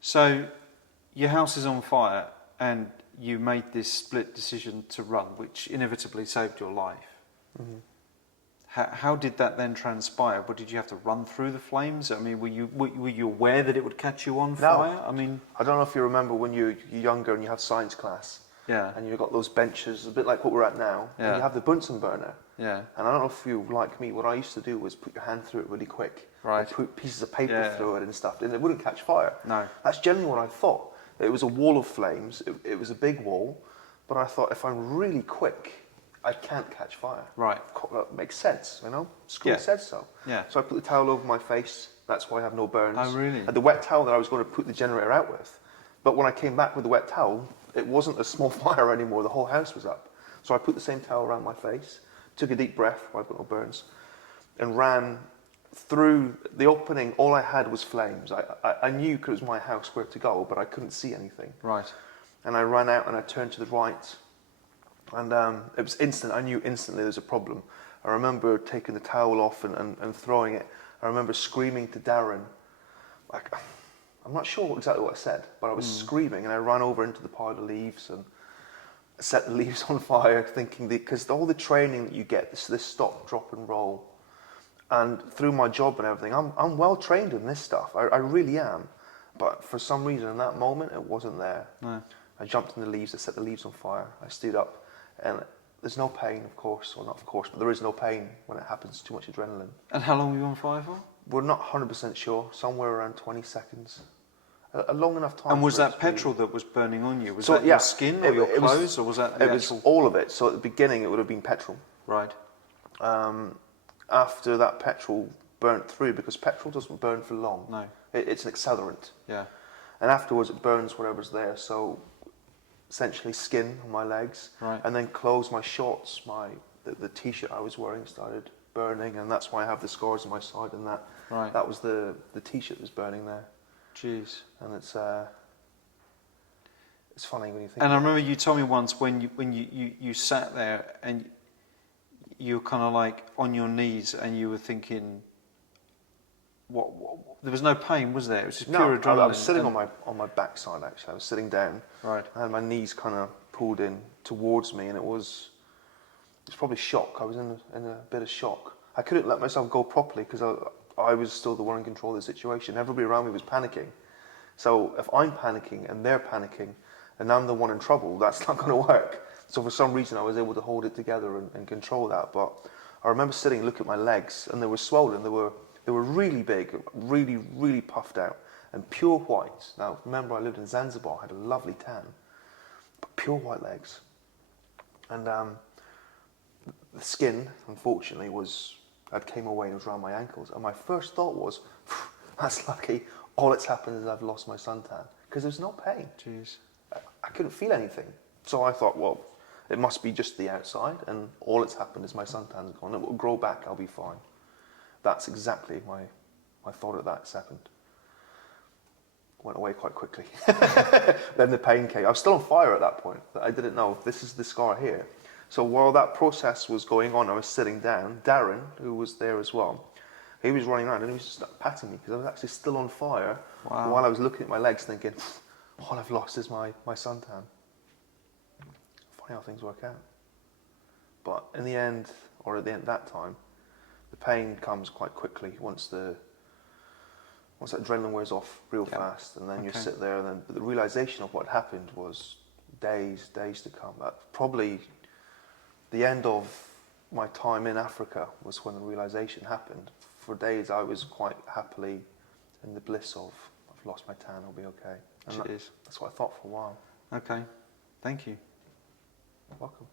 So, your house is on fire and you made this split decision to run, which inevitably saved your life. Mm-hmm. How did that then transpire? But did you have to run through the flames? I mean, were you aware that it would catch you on fire? I mean, I don't know if you remember when you're younger and you have science class. Yeah. And you've got those benches, a bit like what we're at now. Yeah. And you have the Bunsen burner. Yeah. And I don't know if you, like me, what I used to do was put your hand through it really quick. Right. Put pieces of paper through it and stuff, and it wouldn't catch fire. No. That's generally what I thought. It was a wall of flames. It was a big wall, but I thought if I'm really quick, I can't catch fire. Right. That makes sense, you know? School said so. Yeah. So I put the towel over my face. That's why I have no burns. Oh, really? And the wet towel that I was going to put the generator out with. But when I came back with the wet towel, it wasn't a small fire anymore. The whole house was up. So I put the same towel around my face, took a deep breath, I've got no burns, and ran through the opening. All I had was flames. I knew because it was my house where to go, but I couldn't see anything. Right. And I ran out and I turned to the right. And it was instant. I knew instantly there's a problem. I remember taking the towel off and throwing it. I remember screaming to Darren. Like, I'm not sure exactly what I said, but I was screaming, and I ran over into the pile of leaves and set the leaves on fire, thinking because all the training that you get, this stop, drop, and roll, and through my job and everything, I'm well trained in this stuff. I really am, but for some reason in that moment it wasn't there. No. I jumped in the leaves. I set the leaves on fire. I stood up, and there's no pain, of course, or not of course, but there is no pain when it happens. Too much adrenaline. And how long were you on fire for? We're not 100% sure. Somewhere around 20 seconds. A long enough time. And was that petrol that was burning on you? Was So, that your skin or your clothes, or was that the It actual... was all of it. So at the beginning, it would have been petrol. Right. After that petrol burnt through, because petrol doesn't burn for long. No. It's an accelerant. Yeah. And afterwards, it burns whatever's there. So essentially, skin on my legs, Right. and then clothes, my shorts, the t-shirt I was wearing started burning, and that's why I have the scars on my side. And that Right. that was the t-shirt that was burning there. Jeez. And it's funny when you think. And I remember you told me once when you sat there and you were kind of like on your knees and you were thinking, what there was no pain, was there? It was just pure adrenaline. I was sitting on my backside actually. I was sitting down. Right. I had my knees kind of pulled in towards me, and it was probably shock. I was in a bit of shock. I couldn't let myself go properly because I was still the one in control of the situation. Everybody around me was panicking. So if I'm panicking and they're panicking and I'm the one in trouble, that's not going to work. So for some reason I was able to hold it together and control that. But I remember sitting and looking at my legs, and they were swollen. They were really big, really, really puffed out, and pure white. Now remember, I lived in Zanzibar, I had a lovely tan, but pure white legs. And the skin, unfortunately, came away and it was around my ankles. And my first thought was, that's lucky. All that's happened is I've lost my suntan. Because there's no pain. Jeez. I couldn't feel anything. So I thought, well, it must be just the outside, and all that's happened is my suntan's gone. It will grow back, I'll be fine. That's exactly my thought at that second. Went away quite quickly. Then the pain came. I was still on fire at that point. I didn't know, this is the scar here. So while that process was going on, I was sitting down. Darren, who was there as well, he was running around and he was just patting me because I was actually still on fire. Wow. While I was looking at my legs thinking, all I've lost is my suntan. Funny how things work out. But in the end, or at the end of that time, the pain comes quite quickly once that adrenaline wears off real fast, and then you sit there, and then the realization of what happened was days to come. Probably the end of my time in Africa was when the realization happened. For days I was quite happily in the bliss of, I've lost my tan, I'll be okay. And that's what I thought for a while. Okay, thank you. You're welcome.